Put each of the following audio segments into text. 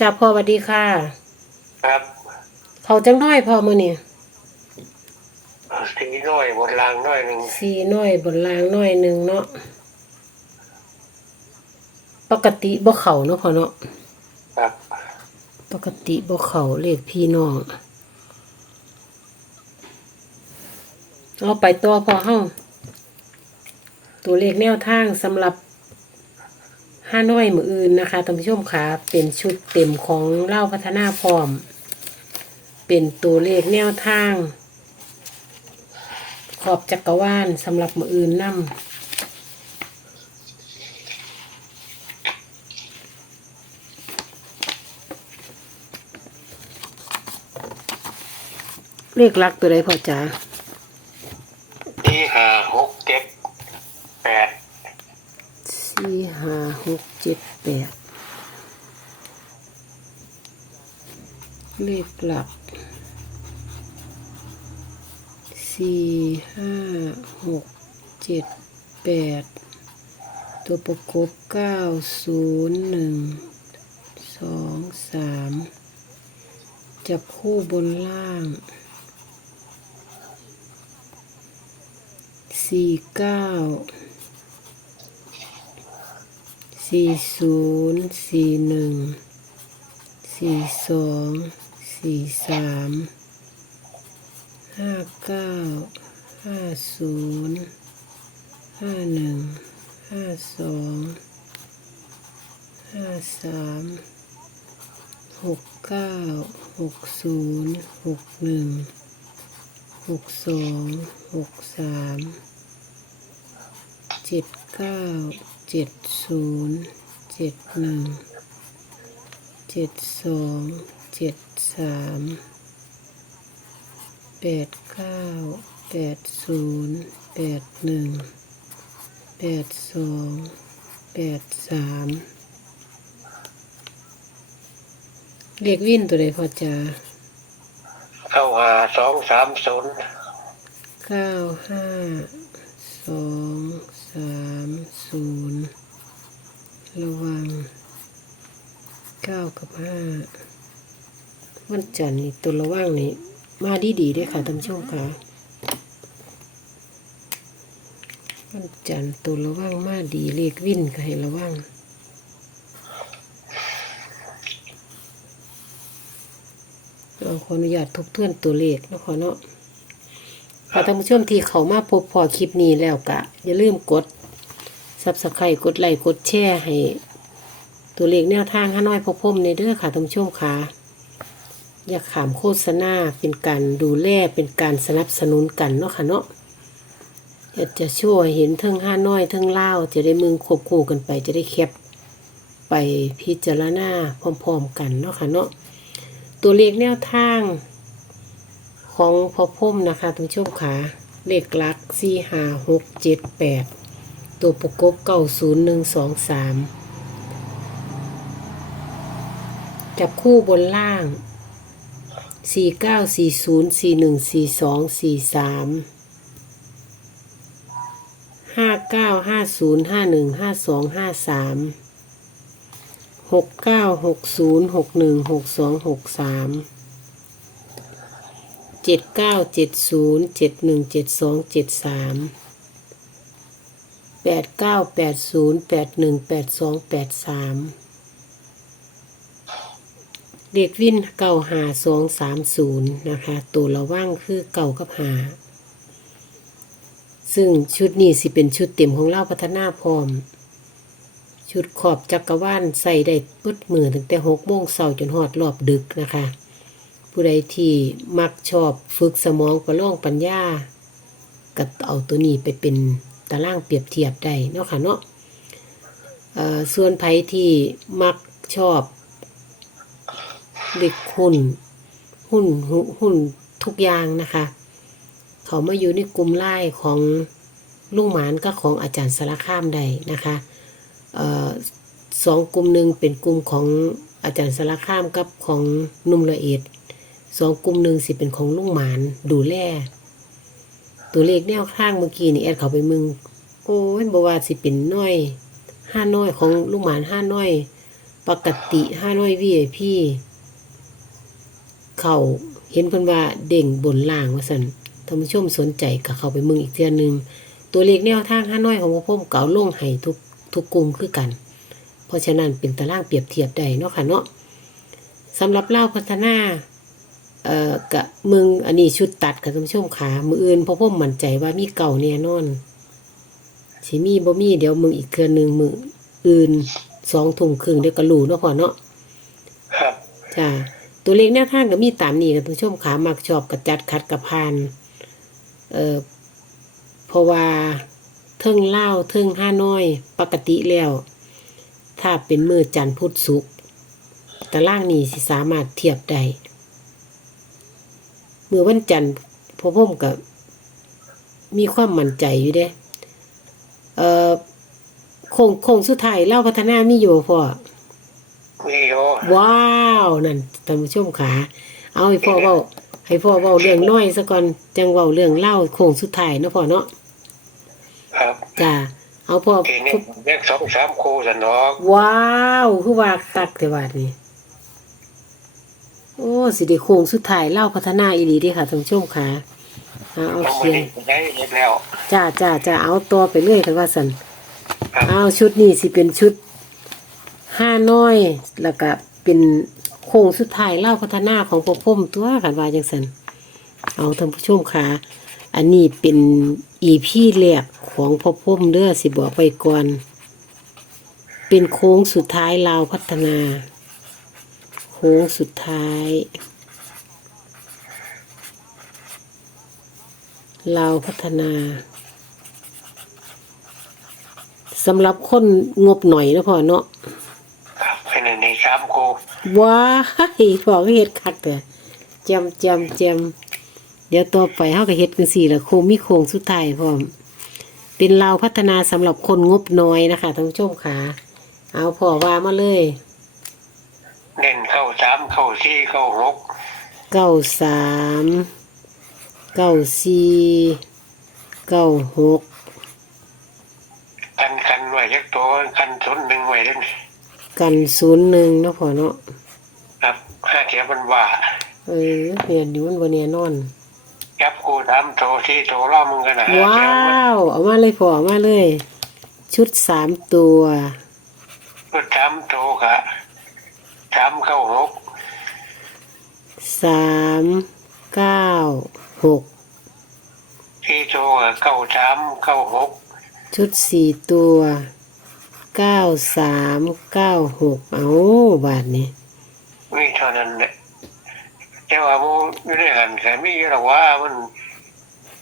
จ้าพ่อสวัสดีค่ะ ครับเขาจังน้อยพ่อมื้อนี้ทีน้อยบนรางน้อยหนึ่งสีน้อยบนล่างน้อยหนึงเนาะปกติบ่เข้าเนาะพ่อเนาะครับปกติบ่เข้าเลขพี่น้องเอาไปต่อพอเฮาตัวเลขแนวทางสำหรับ ห้าน้อยมืออื่นนะคะท่านผู้ชมค่ะเป็นชุดเต็มของเล่าพัฒนาพร้อม เป็นตัวเลขแนวทาง ขอบจักรวาลสำหรับมืออื่นนํเลขลักตัวใดพ่อจ๋า ที่ห้าหกเจ็ดแปด สี่ ห้าหกเจ็ดแปดเลขหลักสี่ห้าหกเจ็ดแปดตัวประกบเก้าศูนย์หนึ่งสองสามจับคู่บนล่างสี่เก้า สี่ศูนย์สี่หนึ่งสี่สองสี่สามห้าเก้าห้าศูนย์ห้าหนึ่งห้าสองห้าสามหกเก้าหกศูนย์หกหนึ่งหกสองหกสามเจ็ดเก้า เจ็ดศูนย์เจ็ดหนึ่งเจ็ดสองเจ็ดสามแปดเก้าแปดศูนย์แปดหนึ่งแปดสองแปดสามเรียกวินตัวใดพอจ้าเข้าหาสองสามศูนย์เก้าห้าสอง สามศูนย์ระวังเก้ากับห้าวันจันทร์นี่ตัวระวังนี่มาดีดีด้วยค่ะท่านชมค่ะวันจันทร์ตัวระวังมาดีเลขวินก็ให้ระวังเราขออนุญาตทบทวนตัวเลขนะขอเนาะ ค่ะท่านผู้ชมที่เขามาพบพอคลิปนี้แล้วกะ อย่าลืมกด subscribe กดไลค์กดแชร์ให้ ตัวเลขแนวทางห้าน้อยพอพมในเด้อค่ะท่านผู้ชมค่ะ อยากขามโฆษณาเป็นการดูแลเป็นการสนับสนุนกันเนาะค่ะเนาะอยากจะช่วยเห็นเทั้งห้าน้อยเทั้งเล่าจะได้มึงควบคู่กันไปจะได้แคปไปพิจารณาพร้อมๆกันเนาะค่ะเนาะตัวเลขแนวทาง ของพอพุ่มนะคะทุกชมขาเลขลักสี่ห้าหกเจ็ดแปดตัวประกบเก้าศูนย์หนึ่งสองสามจับคู่บนล่างสี่เก้าสี่ศูนย์สี่หนึ่งสี่สองสี่สามห้าเก้าห้าศูนย์ห้าหนึ่งห้าสองห้าสามหกเก้าหกศูนย์หกหนึ่งหกสองหกสาม เจ็ดเก้าเจ็ดศูนย์เจ็ดหนึ่งเจ็ดสองเจ็ดสามแปดเก้าแปดศูนย์แปดหนึ่งแปดสองแปดสามเด็กวินเก้าหาสองสามศูนย์นะคะ ตัวระว่างคือเก่ากับหา ซึ่งชุดนี้สิเป็นชุดเต็มของเล่าพัฒนาพร้อม ชุดขอบจักรวาลใส่ได้ปึ๊ดมือตั้งแต่หกโมงเช้าจนหอดรอบดึกนะคะ ผู้ใดที่มักชอบฝึกสมองประล่องปัญญาก็เอาตัวนี้ไปเป็นตารางเปรียบเทียบได้เนาะค่ะเนาะส่วนไผที่มักชอบเด็กหุ้นหุ้นหุ้นทุกอย่างนะคะ เขามาอยู่ในกลุ่มไล่ของลุงหมานก็ของอาจารย์สารคามได้นะคะออสองกลุ่มหนึ่งเป็นกลุ่มของอาจารย์สารคามกับของนุ่มละเอียด สองกลุ่มหนึ่งสิเป็นของลุงหมานดูแลตัวเลขแนวข้างเมื่อกี้นี่แอดเขาไปมึงโอ้ยบว่าสิเป็นน้อยห้าน้อยของลุงหมานห้าน้อย ปกติห้าน้อย VIP เขาเห็นเพิ่นว่าเด่งบนล่างว่าซั่นท่านผู้ชมสนใจก็เขาไปมืองอีกเทื่อนึงตัวเลขแนวทางห้าน้อยของพวกผมเก่าลงให้ทุกทุกกลุ่มคือกัน เพราะฉะนั้นเป็นตารางเปรียบเทียบได้เนาะค่ะเนาะสำหรับเล่าพัฒนา เอ่อกะมึงอันนี้ชุดตัดค่ะท่านผู้ชมขามืออื่นเพราะผมมั่นใจว่ามีเก่าแน่นอนสิมีบ่มีเดี๋ยวมึงอีกเครือหนึงมืออื่นสองทุ่มครึ่งเดี๋ยวก็รู้เนาะพ่อเนาะครับจ้าตัวเลขแนวทางก็มีตามนี้ค่ะท่านผู้ชมขามักชอบกระจัดคัดกระพานเอ่อเพราะว่าเทิงเล่าวเทิงห้าน้อย ปกติแล้ว ถ้าเป็นมือจันทร์พุธศุกร์ตารางนี้สิสามารถเทียบได้ มือวันจันทร์พอผมกับมีความมั่นใจอยู่เด้เอ่อโคงโคงสุดท้ายเล่าพัฒนามีอยู่บ่พ่อมีโยว้าวนั่นท่านผู้ชมขาเอาให้พ่อเว้าให้พ่อเว้าเรื่องน้อยซะก่อนจังเว้าเรื่องเล่าโค้งสุดท้ายเนาะพ่อเนาะครับจ้าเอาพ่อทีนี้เลขสองสามคู่สนอกว้าวคือว่าคักแต่ว่านี่ โอ้สิได้โค้งสุดท้ายเล่าพัฒนาอีหลีเด้ค่ะท่านผู้ชมขาเอาเอาต้องเขีมายนดีได้เล็กแล้วจ้าจ้าจ้าเอาตัวไปเรื่อยค่ะว่าสันครับเอาชุดนี้สิเป็นชุดห้าน้อยแล้วก็เป็นโค้งสุดท้ายเล่าพัฒนาของพวกพ่มตัวกันว่าจังสันเอาท่านผู้ชมค่ะ อันนี้เป็นอีพีแรกของพ่อพ่มเด้อสิบอกไปก่อน เป็นโค้งสุดท้ายลาวพัฒนาโค้งสุดท้ายลาวพัฒนาสำหรับคนงบหน่อยนะพ่อเนาะครับแค่นั้นนี้สามคู่ว้ายพ่อก็เฮ็ดคักแต่จำจำจำเดี๋ยวต่อไปเฮาก็เฮ็ดจังซี่ล่ะโคงมีโครงสุดท้ายพร้อมเป็นลาวพัฒนาสำหรับคนงบน้อยนะคะท่านผู้ชมค่ะ เอาพ่อว่ามาเลย เน้นเข้าสามเข้าสี่เข้าหกเก้าสามเก้าสี่เก้าหกกันกันไว้ยักตัวกันชนหนึ่งไว้เล่นกันศูนย์หนึ่งเนาะพ่อเนาะครับห้าเทียบมันว่าเออเฮียนอยู่มันบ่แน่นอนยับกูทำโตที่โตล่อมึงกันนะว้าวเอามาเลยพ่อเอามาเลย ชุดสามตัวก็ทำโตกะ ทำเข้าหกสามเก้าหกที่โตกะเข้าสามเข้าหกชุดสี่ตัวเก้าสามเก้าหกเอาบาทนี้มีเท่านั้นแหละแต่ว่าโมอยู่ในหันแต่ไม่หรอกว่ามัน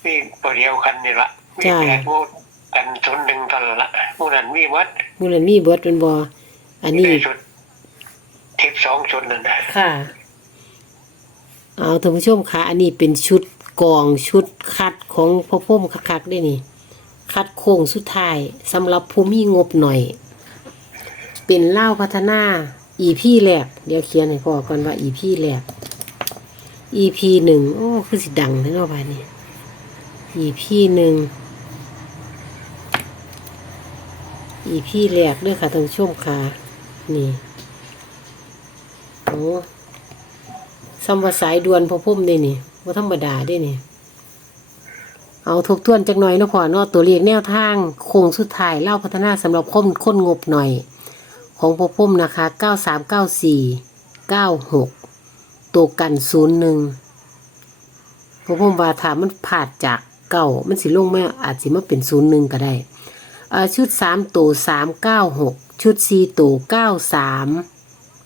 มีตัวเดียวกันนี่ละมีจ้าแปดโมกันชนหนึ่งกันละโมนั้นมีมัดมูลนมีเบิดเป็นบออันนี้ได้ ชุดทิปสองชุดนั่นนะค่ะ เอาท่านผู้ชมคะอันนี้เป็นชุดกรองชุดคัดของพ่อพ่มคักๆได้นี่ คัดโค้งสุดท้ายสำหรับผู้มีงบหน่อย เป็นเล่าวพัฒนา EP แรกเดี๋ยวเขียนให้พ่อก่อนว่า EP แรก EP หนึ่งโอ้คือสิดังเลยเนาะบาดนี้ EP หนึ่ง EP แรกเด้วยค่ะท่านผู้ชมค่ะนี่ โอ้ซัมวาสายด่วนพอพุ่มได้นี่ว่าธรรมดาได้นี่ เอาทบทวนจักหน่อยนะพอเนาะตัวเลขแนวทางโค้งสุดท้ายเล่าพัฒนาสำหรับคนคนงบหน่อย ของพอพุ่มนะคะ9394 96ตัวกัน01พอพุ่มว่าถามมันผ่าดจากเก่ามันสิลงมาอาจสิมาเป็น01ก็ได้ชุด3ตัว396ชุด4ตัว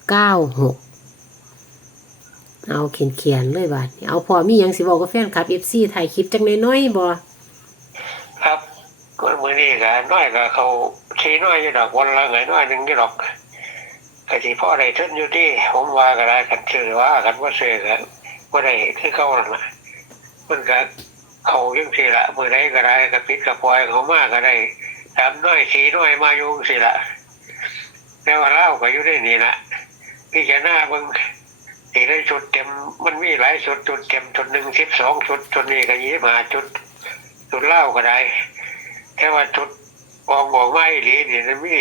93 96เเอาเขียนเขียนเลยบาดนี้เอาพอมียังสิบอกกับแฟนคลับ FC ถ่ายคลิปจังน้อยๆบ่ครับก็มือนี้กะน้อยกะเขาทีน้อยอยู่ดอกวันละไงน้อยหนึ่งอยู่ดอกกะที่พ่อได้ทุนอยู่ที่ผมว่าก็ได้กันซื้อว่ากันว่าซื้อกันว่าได้คือเขาหรอนะมันก็เขายังสิละมือใดก็ได้กะปิดกะปล่อยเขามากก็ได้ตามน้อยสีน้อยมาอยุ่จั่งสิละแต่ว่าเล่าก็อยู่ได้นี่ละพี่แกหน้าเบิ่ง สีกได้ชุดเต็มมันมีหลายชุดชุดเต็มชุดหนึ่งสิบสองชุดชุดนี้ก็ยี่มาชุดชุดเล้าก็ได้แค่ว่าชุดออกบอกไม่หรือนี่มันมี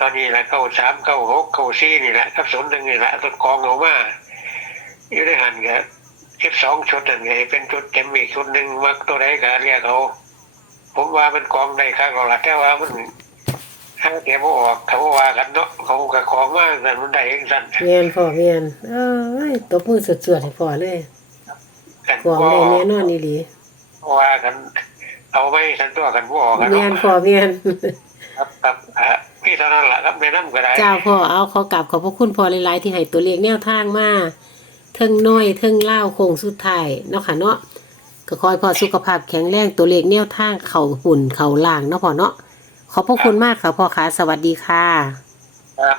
ตอนนี้แหละเก้าสามเก้าหกเก้าสี่นี่แหละกับศูนย์หนึ่งนี่แหละต้นกองออกมาอยู่ในหันกับสิบสองชุดนั่นไงเป็นชุดเต็มอีกชุดหนึ่งมักตัวใดก็เรียกเขาผมว่ามันกองได้ข้างเราละแต่ว่ามัน ห้าเก็บบ่ออกเขาว่ากันเนาะเขากับของมากแต่นมันได้เองสั่นเมียนพ่อเมียนเอ้ยตบมือสวดๆให้พ่อเลยกันของก็ได้แน่นอนอีหลีว่ากัน เอาไม่สันตัวกันบ่ออกกันเมียนเนาะพ่อเมียนครับครับอะพี่เท่านั้นแหละครับแม่น้ำก็ได้เจ้าพ่อเอาขอกราบขอบพระคุณพ่อหลายๆที่ให้ตัวเลขแนวทางมาเทิงน้อยเทิงเล่าวโค้งสุดท้ายเนาะค่ะเนาะก็ขอให้พ่อสุขภาพแข็งแรงตัวเลขแนวทางเข่าหุ่นเข่าล่างเนาะพ่อเนาะ ขอบพระคุณมากค่ะพ่อขาสวัสดีค่ะ ครับ